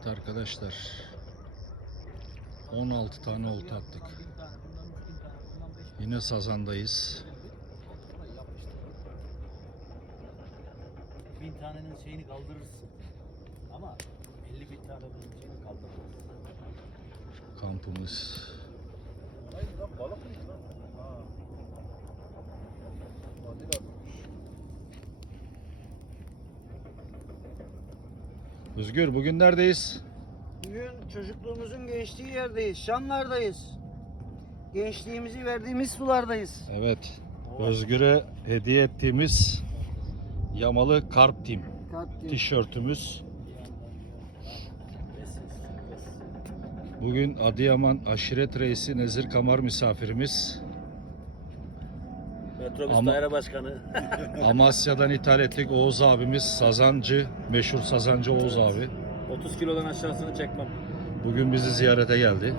Evet arkadaşlar. 16 tane olta attık. Yine sazandayız. Bin tanenin şeyini kaldırırsın. Ama 50 bin tane bunun şeyini kaldırırsın. Kampımız. Özgür bugün neredeyiz? Bugün çocukluğumuzun geçtiği yerdeyiz. Şanlardayız. Gençliğimizi verdiğimiz sulardayız. Evet. Özgür'e hediye ettiğimiz yamalı Karp Team Katli. tişörtümüz. Besin, besin. Bugün Adıyaman Aşiret Reisi Nezir Kamar misafirimiz. Metrobüs Ama- daire başkanı. Amasya'dan ithal ettik Oğuz abimiz Sazancı, meşhur Sazancı Oğuz abi. 30 kilodan aşağısını çekmem. Bugün bizi ziyarete geldi.